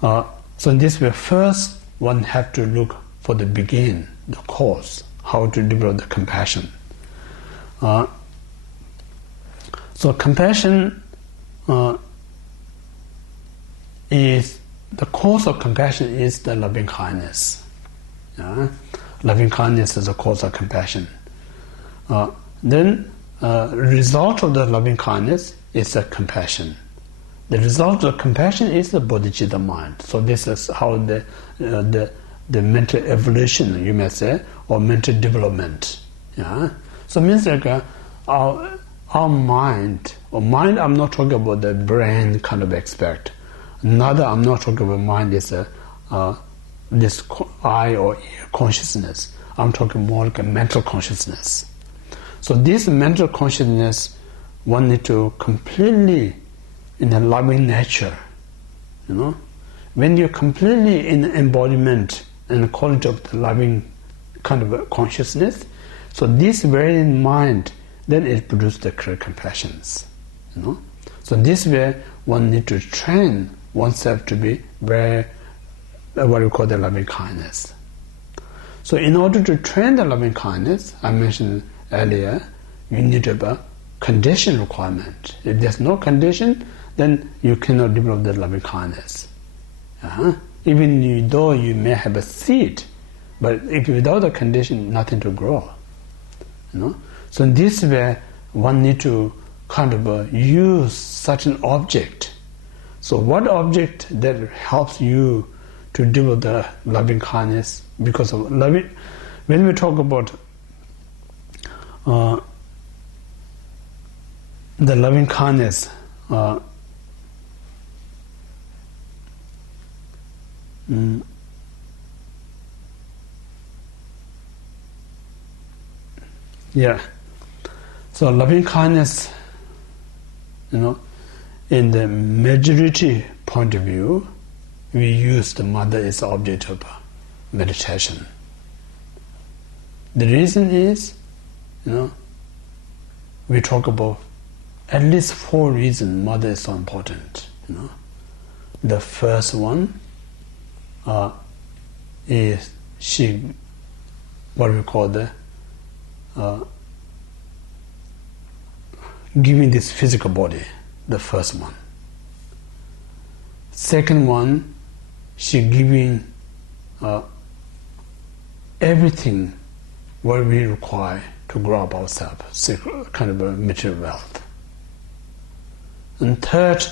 So in this way, first one have to look for the begin, the cause, how to develop the compassion. So compassion is the cause of compassion is the loving kindness. Loving kindness is the cause of compassion. Then result of the loving kindness is the compassion. The result of compassion is the bodhicitta mind. So this is how the mental evolution, you may say, or mental development. So it means like our mind, or mind, I'm not talking about the brain kind of aspect. Neither I'm not talking about mind is this eye or ear consciousness. I'm talking more like a mental consciousness. So this mental consciousness, one need to completely in a loving nature. When you're completely in embodiment and the quality of the loving kind of a consciousness, so this very mind, then it produces the clear compassions. So this way, one need to train oneself to be very, what we call the loving kindness. So in order to train the loving kindness, I mentioned earlier, you need to have a condition requirement. If there's no condition, then you cannot develop the loving kindness. Even though you may have a seed, but if without a condition, nothing to grow. So in this way, one need to kind of use such an object. So what object that helps you to develop the loving kindness? Because of loving, when we talk about the loving kindness, so loving kindness, in the majority point of view, we use the mother as the object of meditation. The reason is, we talk about at least 4 reasons mother is so important. The first one is she, what we call the giving this physical body, the first one. Second one, she giving everything what we require to grow up ourselves, kind of a material wealth. And third,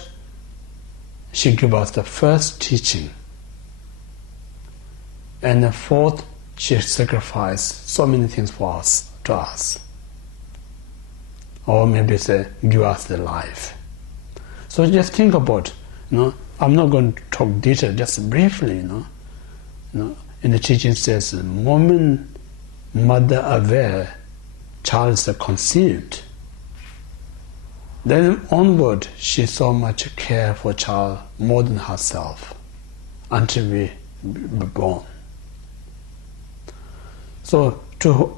she gives us the first teaching. And the fourth, she sacrificed so many things for us, to us. Or maybe say, give us the life. So just think about, I'm not going to talk detail, just briefly, in the teaching it says, the moment mother aware, child is conceived. Then onward, she so much care for child more than herself until we were born. So to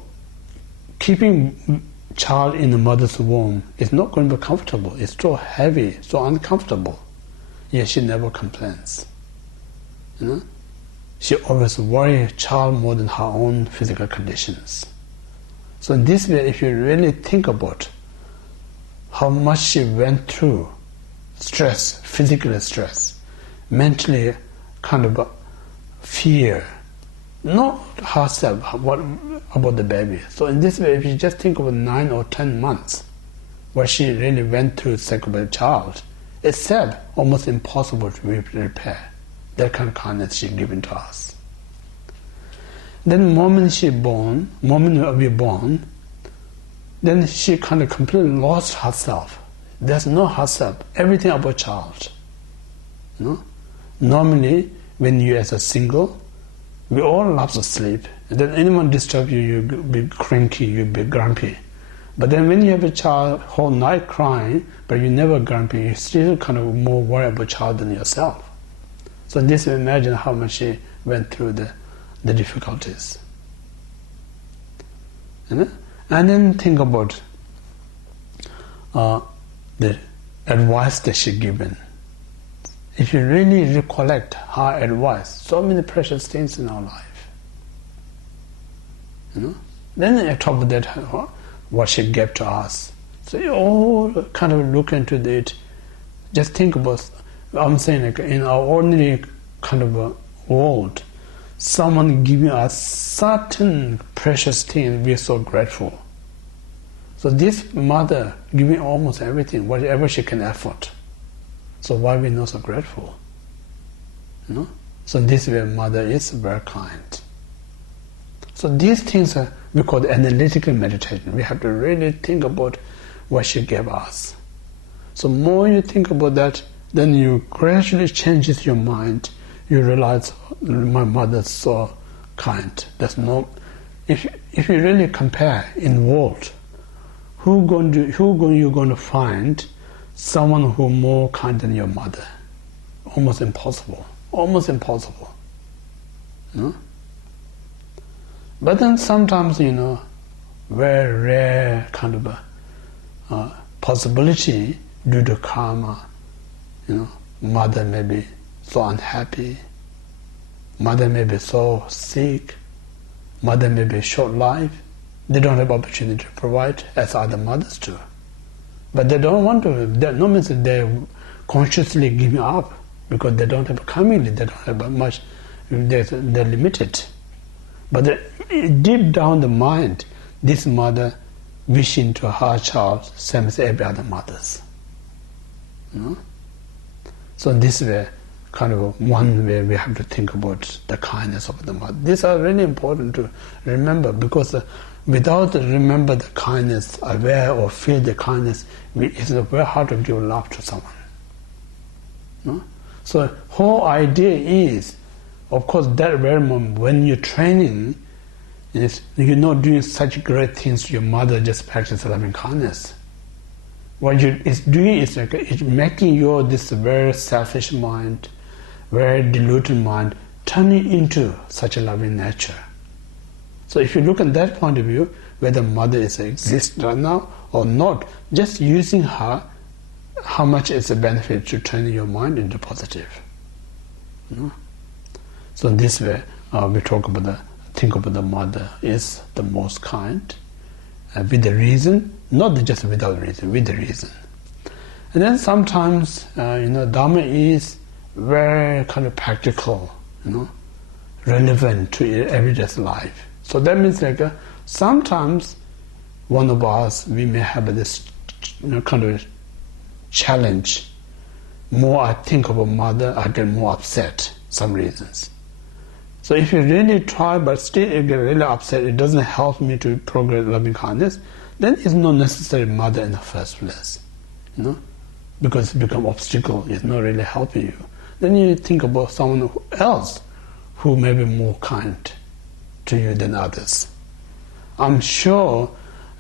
keeping child in the mother's womb is not going to be comfortable. It's so heavy, so uncomfortable. Yet she never complains. She always worries child more than her own physical conditions. So in this way, if you really think about how much she went through, stress, physical stress, mentally kind of fear, not herself, what about the baby. So in this way, if you just think of 9 or 10 months, what she really went through with a child, it's sad, almost impossible to repair. That kind of kindness she's given to us. Then moment we're born, then she kind of completely lost herself. There's no herself, everything about child. Normally, when you as a single, we all love to sleep. And then anyone disturb you, you be cranky, you be grumpy. But then when you have a child whole night crying, but you never grumpy, you still kind of more worried about child than yourself. So this, imagine how much she went through the difficulties. And then think about the advice that she given. if you really recollect her advice, so many precious things in our life. Then on top of that, what she gave to us. So you all kind of look into it. Just think about, I'm saying, like in our ordinary kind of a world, someone giving us certain precious things, we're so grateful. So this mother giving almost everything, whatever she can afford. So why we not so grateful? So this way mother is very kind. So these things are, we call it analytical meditation. We have to really think about what she gave us. So more you think about that, then you gradually changes your mind. You realize, my mother's so kind. There's no, if you really compare in world, who you going to find someone who more kind than your mother? Almost impossible. Almost impossible. But then sometimes, very rare kind of a possibility due to karma. Mother may be so unhappy. Mother may be so sick. Mother may be short life. They don't have opportunity to provide as other mothers do. But they don't want to. No means that they're consciously giving up because they don't have community. They don't have much. They're limited. But deep down the mind, this mother wishing to her child same as every other mothers. So this way, kind of one way we have to think about the kindness of the mother. These are really important to remember, because without remember the kindness, aware or feel the kindness, it's very hard to give love to someone. So whole idea is, of course, that very moment when you're training, you're not doing such great things to your mother, just practice loving kindness. What it's doing is like it's making your this very selfish mind, very deluded mind, turning into such a loving nature. So if you look at that point of view, whether mother exists right now or not, just using her, how much is the benefit to turn your mind into positive? So this way, we think about the mother is the most kind, with the reason, not just without reason, with the reason. And then sometimes, Dharma is very kind of practical, relevant to everyday life. So that means like sometimes one of us, we may have this kind of challenge. More I think about mother, I get more upset, some reasons. So if you really try but still you get really upset, it doesn't help me to progress loving kindness, then it's not necessary mother in the first place. Because it becomes obstacle, it's not really helping you. Then you think about someone else who may be more kind to you than others. I'm sure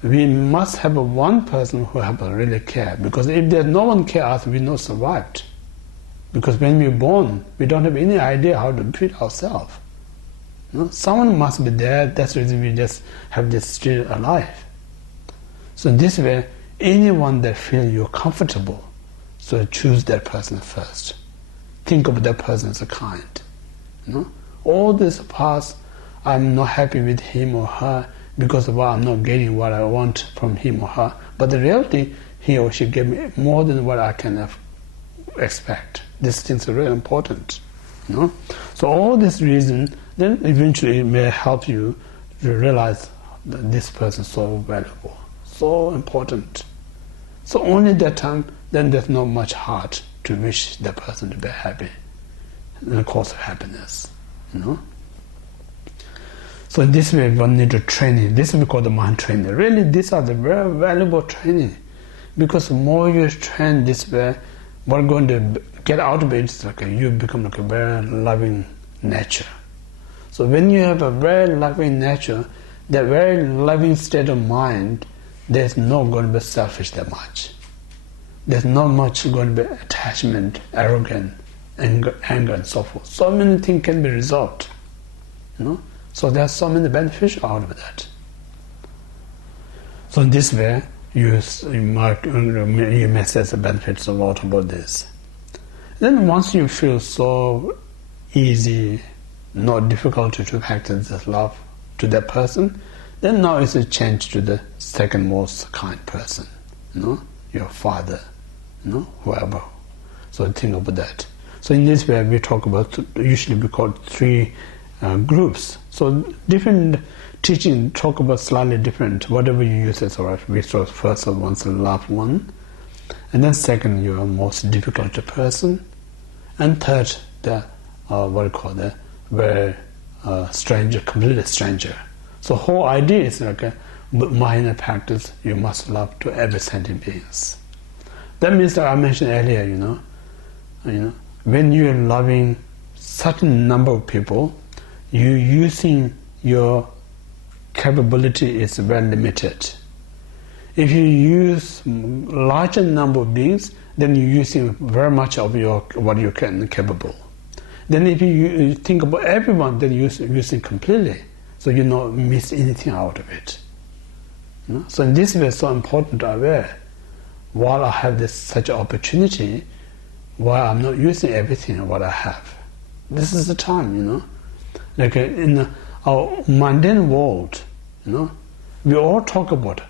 we must have one person who have really care, because if there's no one care us, we not survived. Because when we're born, we don't have any idea how to treat ourselves. Someone must be there, that's the reason we just have this still alive. So this way, anyone that feels you're comfortable, so choose that person first. Think of that person as a kind. All this past, I'm not happy with him or her because I'm not getting what I want from him or her. But the reality, he or she gave me more than what I can expect. These things are really important. So all this reason, then eventually it may help you to realize that this person is so valuable, so important. So only that time, then there's not much heart to wish that person to be happy, in the course of happiness. So in this way, one need to train. This is called the mind training. Really, these are the very valuable training, because the more you train this way, what's going to get out of it is like you become like a very loving nature. So when you have a very loving nature, that very loving state of mind, there's not going to be selfish that much. There's not much going to be attachment, arrogance, anger and so forth. So many things can be resolved. So there's so many benefits out of that. So in this way, you may say the benefits a lot about this. Then once you feel so easy, not difficult to practice this love to that person, then now it's a change to the second most kind person, your father, whoever. So think about that. So in this way we talk about, usually we call 3 groups. So different teaching talk about slightly different, whatever you use is alright. We saw first one's the loved one, and then second your most difficult person, and third the very stranger, completely stranger. So whole idea is like a minor practice. You must love to every sentient beings. That means that I mentioned earlier, when you're loving certain number of people, you're using your capability is very limited. If you use larger number of beings, then you're using very much of what you can capable. Then if you think about everyone, then you're using completely, so you not miss anything out of it. So in this way, it's so important to aware. While I have such an opportunity, why I'm not using everything what I have. This is the time, Like in our mundane world, we all talk about,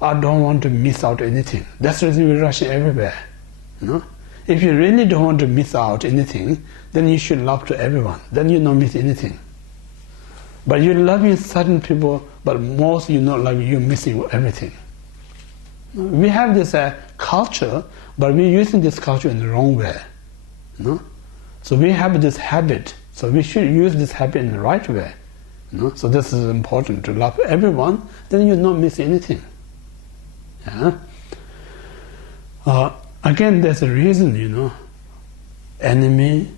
I don't want to miss out anything. That's the reason we're rushing everywhere, If you really don't want to miss out anything, then you should love to everyone. Then you don't miss anything. But you're loving certain people, but most you're not loving, you're missing everything. We have this culture, but we're using this culture in the wrong way. So we have this habit, so we should use this habit in the right way. So this is important, to love everyone, then you not miss anything. Again, there's a reason, enemy,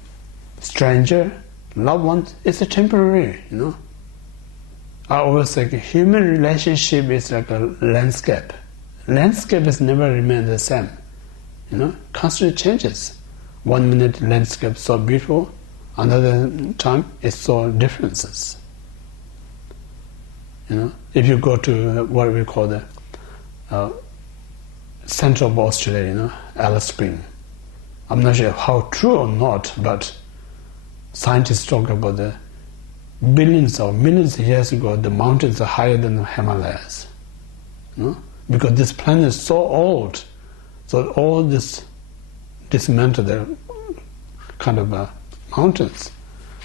stranger, loved ones, it's a temporary, I always say human relationship is like a landscape. Landscape has never remained the same. Constantly changes. 1 minute landscape so beautiful, another time it's so differences. If you go to what we call the center of Australia, Alice Spring. I'm not sure how true or not, but scientists talk about the billions or millions of years ago, the mountains are higher than the Himalayas. Because this planet is so old, so all this dismantled the kind of mountains.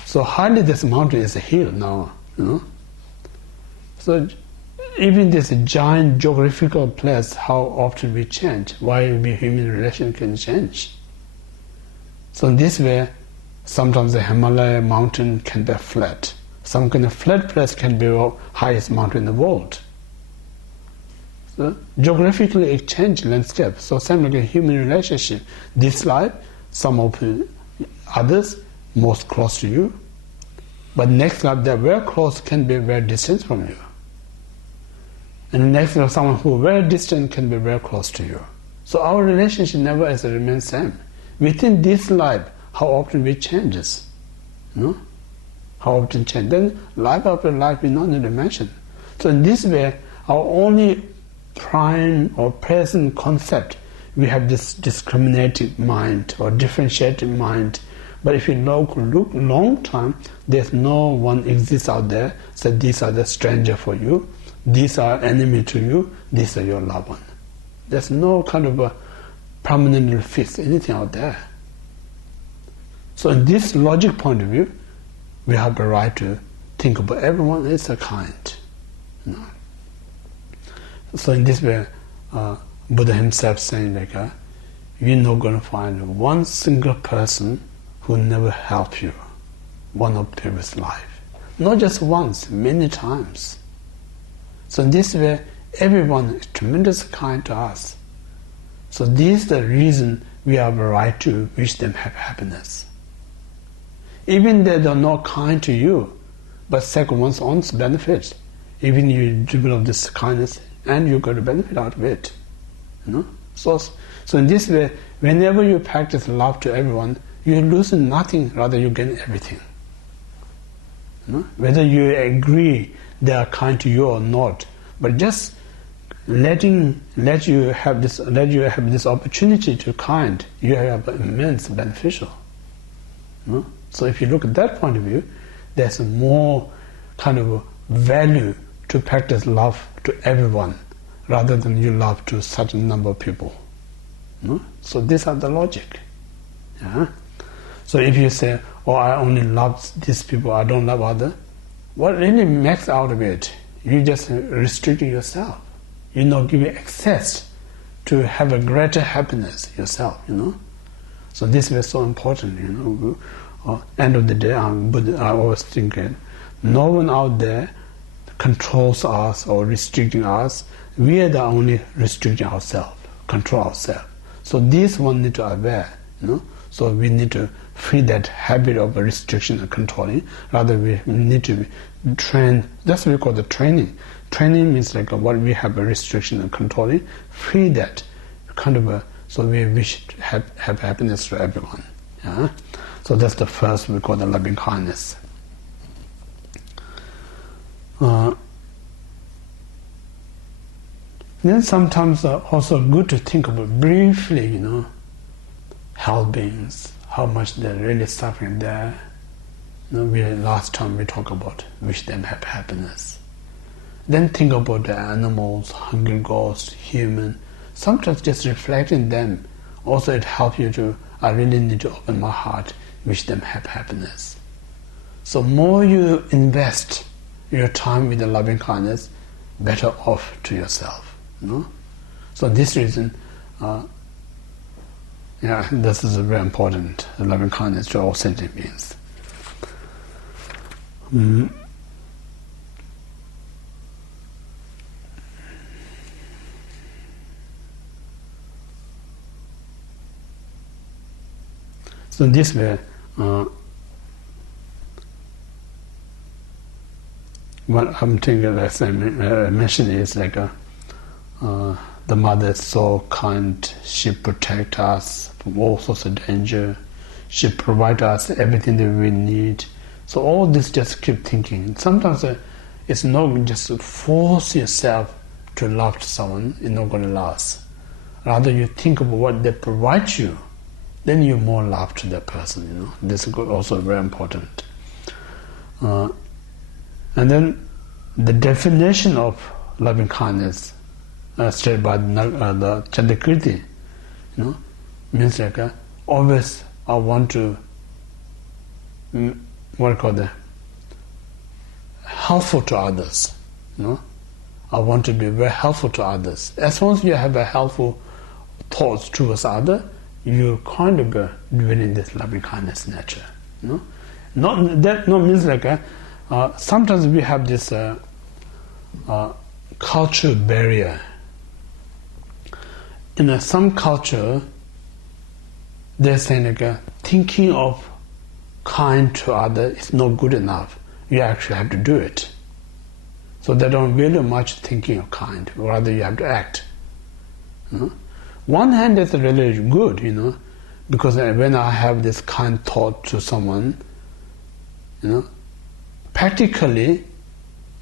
So hardly this mountain is a hill now, So even this giant geographical place, how often we change, why we human relation can change. So in this way, sometimes the Himalaya mountain can be flat. Some kind of flat place can be the highest mountain in the world. So geographically it changed landscape. So same like a human relationship. This life, some of the others most close to you, but next life they're very close can be very distant from you. And the next life someone who very distant can be very close to you. So our relationship never has remained same. Within this life, how often we changes, How often change. Then life after life we not need to mention. So in this way, our only prime or present concept, we have this discriminated mind or differentiated mind. But if you look long time, there's no one exists out there. So these are the stranger for you, these are enemy to you, these are your loved one. There's no kind of a permanently fixed anything out there. So in this logic point of view, we have the right to think about everyone as a kind. So in this way, Buddha himself saying like, you're not going to find one single person who never helped you, one of previous life. Not just once, many times. So in this way, everyone is tremendously kind to us. So this is the reason we have a right to wish them have happiness. Even they are not kind to you, but seek one's own benefits. Even you develop this kindness, and you got to benefit out of it. So in this way, whenever you practice love to everyone, you lose nothing, rather you gain everything. Whether you agree they are kind to you or not, but just let you have this opportunity to kind, you have immense beneficial. No? So if you look at that point of view, there's more kind of value to practice love to everyone rather than you love to a certain number of people. No? So these are the logic. Yeah? So if you say, oh, I only love these people, I don't love others, what really makes out of it? You just restricting yourself. You're not giving access to have a greater happiness yourself, So this is so important, End of the day, I always think no one out there controls us or restricting us. We are the only restricting ourselves, control ourselves. So this one need to aware, So we need to free that habit of restriction and controlling. Rather, we need to train. That's what we call the training. Training means like what we have a restriction and controlling. Free that kind of so we wish to have happiness to everyone. Yeah. So that's the first we call the loving kindness. Then sometimes also good to think about briefly, health beings, how much they're really suffering there. Last time we talked about wish them have happiness. Then think about the animals, hungry ghosts, human. Sometimes just reflecting them, also it helps you to, I really need to open my heart, wish them have happiness. So more you invest your time with the loving kindness, better off to yourself. So this reason, this is very important, the loving kindness to all sentient beings. So this way, what I'm thinking, as I mentioned, is like the mother is so kind. She protects us from all sorts of danger. She provides us everything that we need. So all this, just keep thinking. Sometimes it's not just to force yourself to love someone. It's not going to last. Rather, you think about what they provide you. Then you're more love to that person. This is also very important. And then the definition of loving kindness, stated by the Chandrakriti, means like always I want to, helpful to others. I want to be very helpful to others. As long as you have a helpful thoughts towards others, you kind of developing this loving kindness nature. That means like sometimes we have this cultural barrier. In some culture, they're saying like thinking of kind to others is not good enough. You actually have to do it. So they don't really much thinking of kind. Rather, you have to act. One hand is really good, because when I have this kind thought to someone, practically,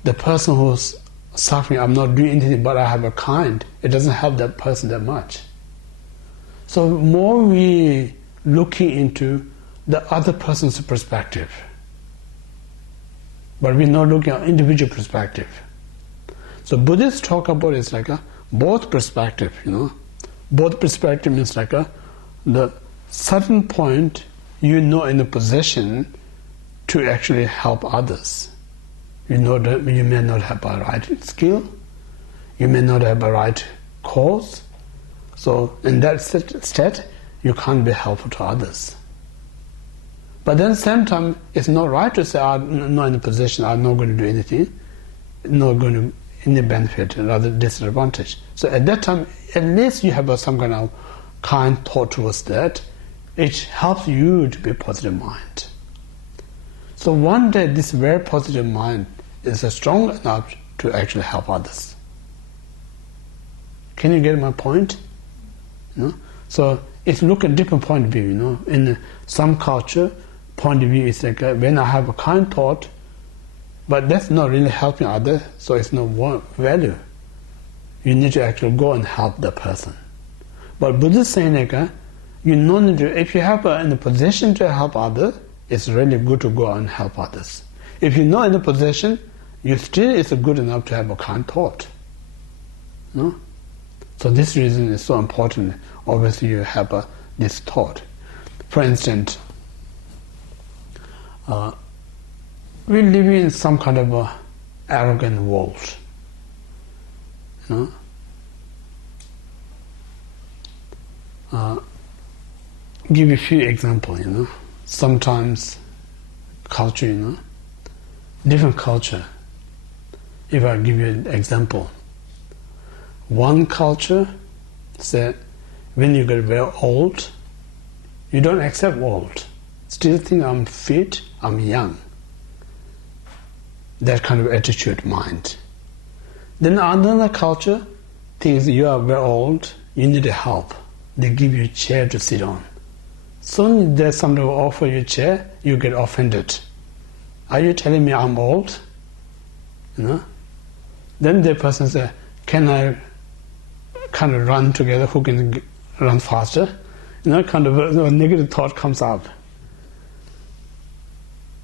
the person who's suffering, I'm not doing anything, but I have a kind. It doesn't help that person that much. So more we looking into the other person's perspective, but we're not looking at individual perspective. So Buddhists talk about it's like both perspective, Both perspective means like the certain point you're in a position to actually help others. That you may not have a right skill, you may not have a right cause. So in that state, you can't be helpful to others. But then at the same time, it's not right to say, I'm not in a position, I'm not going to do anything, not going to any benefit, rather disadvantage. So at that time, at least you have some kind of kind thought towards that. It helps you to be positive mind. So one day, this very positive mind is strong enough to actually help others. Can you get my point? So it's look at different point of view. In some culture, point of view is like when I have a kind thought, but that's not really helping others, so it's no value. you need to actually go and help the person. But Buddha is saying you no need to, if you have in a position to help others, it's really good to go and help others. If you're not in a position, you still is good enough to have a kind thought. No? So this reason is so important. Obviously you have this thought. For instance, we live in some kind of a arrogant world. You know? Give you a few examples, Sometimes culture, different culture. If I give you an example, one culture said when you get very old, you don't accept old. Still think I'm fit, I'm young. That kind of attitude, mind. Then another culture thinks you are very old, you need help. They give you a chair to sit on. Soon there's somebody who offer you a chair, you get offended. Are you telling me I'm old? Then the person says, can I kind of run together, who can run faster? Kind of a negative thought comes up.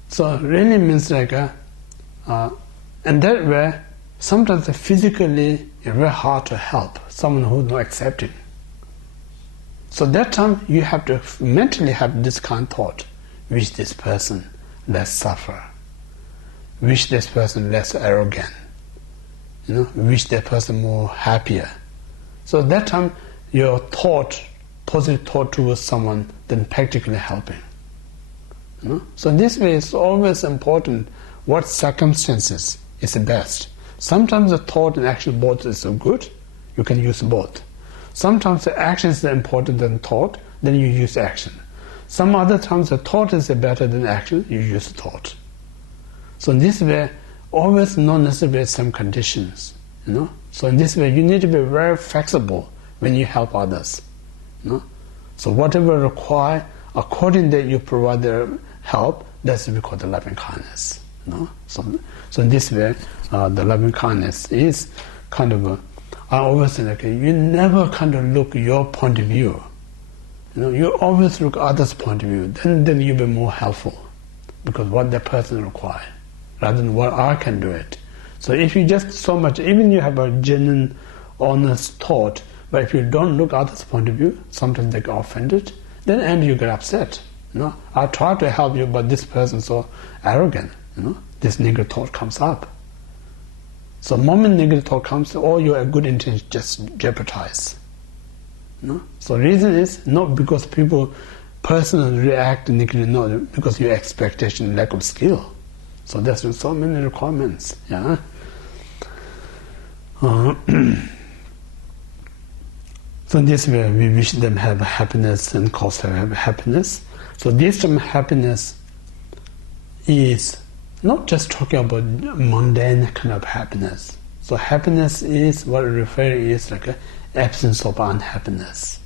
So it really means and that way, sometimes physically it's very hard to help someone who's not accepting. So that time you have to mentally have this kind of thought: wish this person less suffer, wish this person less arrogant, wish that person more happier. So that time your thought, positive thought towards someone, then practically helping. So this way it's always important what circumstances is the best. Sometimes the thought and action both is so good, you can use both. Sometimes the action is important than thought, then you use action. Some other times the thought is better than action, you use thought. So in this way, always not necessarily some conditions. So in this way, you need to be very flexible when you help others. So whatever require, according that you provide their help, that's what we call the loving kindness. So in this way, the loving kindness is kind of I always say you never kind of look your point of view. You always look others' point of view. Then you'll be more helpful, because what the person requires, rather than what I can do it. So if you just so much, even you have a genuine, honest thought, but if you don't look others' point of view, sometimes they get offended. Then and you get upset. I try to help you, but this person is so arrogant. This negative thought comes up. So the moment negative thought comes, all your good intentions just jeopardize. So the reason is not because people personally react negatively, no, because your expectation, lack of skill. So there's so many requirements. So in this way, we wish them have happiness and cause them have happiness. So this term happiness is not just talking about mundane kind of happiness. So happiness is what it refers is like an absence of unhappiness,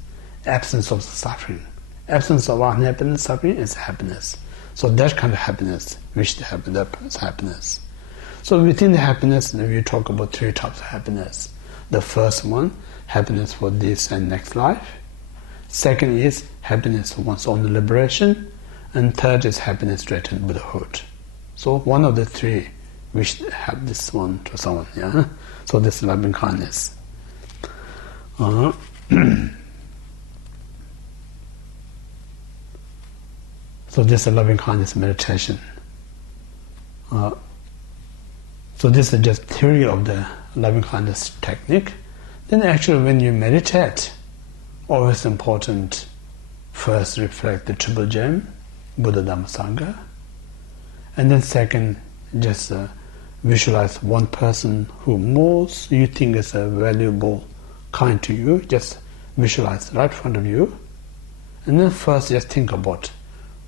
absence of suffering. Absence of unhappiness, suffering is happiness. So that kind of happiness, wish to have that happiness. So within the happiness, we talk about three types of happiness. The first one, happiness for this and next life. Second is happiness for one's own liberation. And third is happiness to attain Buddhahood. So one of the three, we should have this one to someone. So this loving kindness. So this is loving kindness meditation. So this is just theory of the loving kindness technique. Then actually when you meditate, always important, first reflect the Triple Gem, Buddha, Dhamma, Sangha. And then second, just visualize one person who most you think is a valuable, kind to you. Just visualize right in front of you. And then first just think about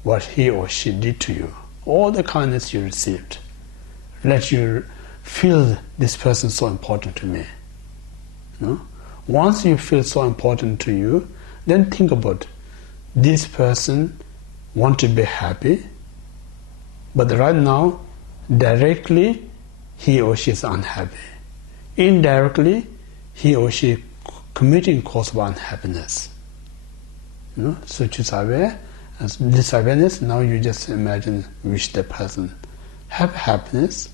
what he or she did to you. All the kindness you received. Let you feel this person so important to me. Once you feel so important to you, then think about this person want to be happy, but right now, directly, he or she is unhappy. Indirectly, he or she committing cause of unhappiness. So choose aware. As this awareness, now you just imagine, wish the person have happiness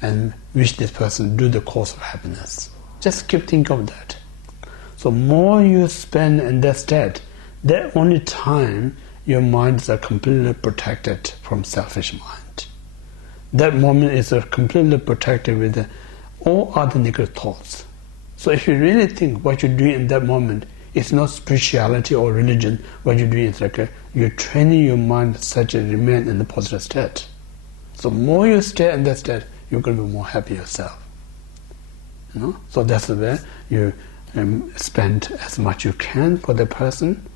and wish this person do the cause of happiness. Just keep thinking of that. So more you spend in that state, that only time your minds are completely protected from selfish mind. That moment is completely protected with all other negative thoughts. So if you really think what you're doing in that moment, it's not spirituality or religion. What you're doing is like you're training your mind such as remain in the positive state. So more you stay in that state, you're going to be more happy yourself. So that's the way you spend as much you can for the person.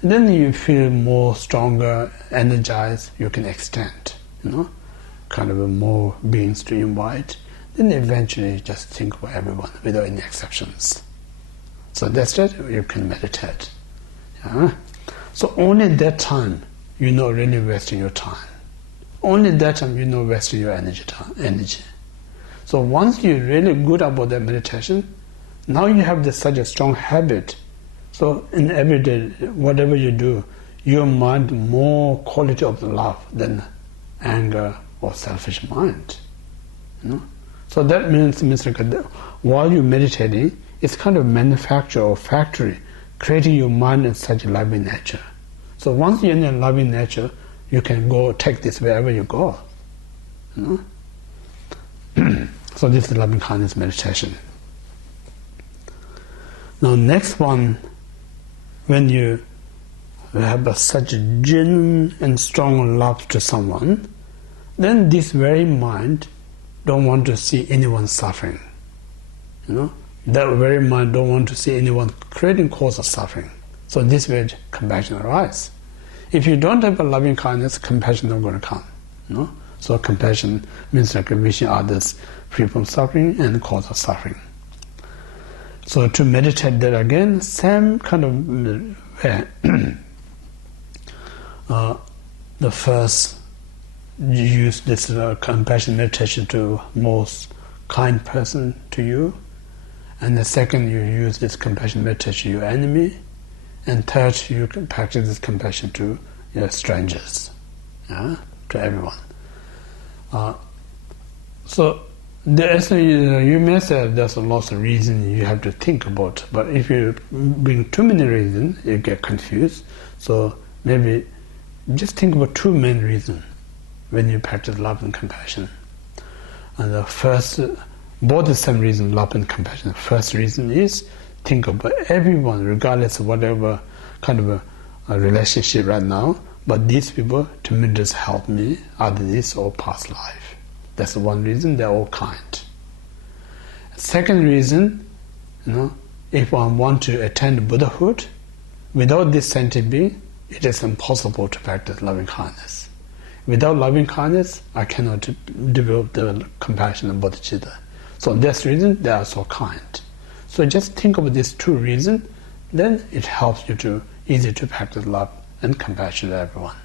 And then you feel more stronger, energized, you can extend, kind of more beings to invite. Then eventually just think for everyone without any exceptions. So that's it, you can meditate. So only that time you're not really wasting your time. Only that time you're not wasting your energy. So once you're really good about that meditation, now you have such a strong habit. So in every day, whatever you do, your mind more quality of love than anger or selfish mind. So that means like while you're meditating, it's kind of manufacture or factory, creating your mind in such a loving nature. So once you're in a loving nature, you can go take this wherever you go. So this is loving kindness meditation. Now next one, when you have such a genuine and strong love to someone, then this very mind don't want to see anyone suffering. That very mind don't want to see anyone creating cause of suffering. So this way compassion arises. If you don't have a loving kindness, compassion is not going to come. So compassion means like wishing others free from suffering and cause of suffering. So to meditate that again, same kind of way. The first, you use this compassion meditation to most kind person to you. And the second, you use this compassion meditation to your enemy. And third, you can practice this compassion to your strangers, to everyone. So you may say there's a lot of reasons you have to think about, but if you bring too many reasons, you get confused. So maybe just think about two main reasons when you practice love and compassion. And the first, both the same reason, love and compassion. The first reason is think about everyone, regardless of whatever kind of a relationship right now, but these people tremendous help me, either this or past life. That's the one reason, they're all kind. Second reason, if I want to attain Buddhahood, without this sentient being, it is impossible to practice loving kindness. Without loving kindness, I cannot develop the compassion and bodhicitta. So that's the reason they are so kind. So just think of these two reasons, then it helps you to easy to practice love and compassion to everyone.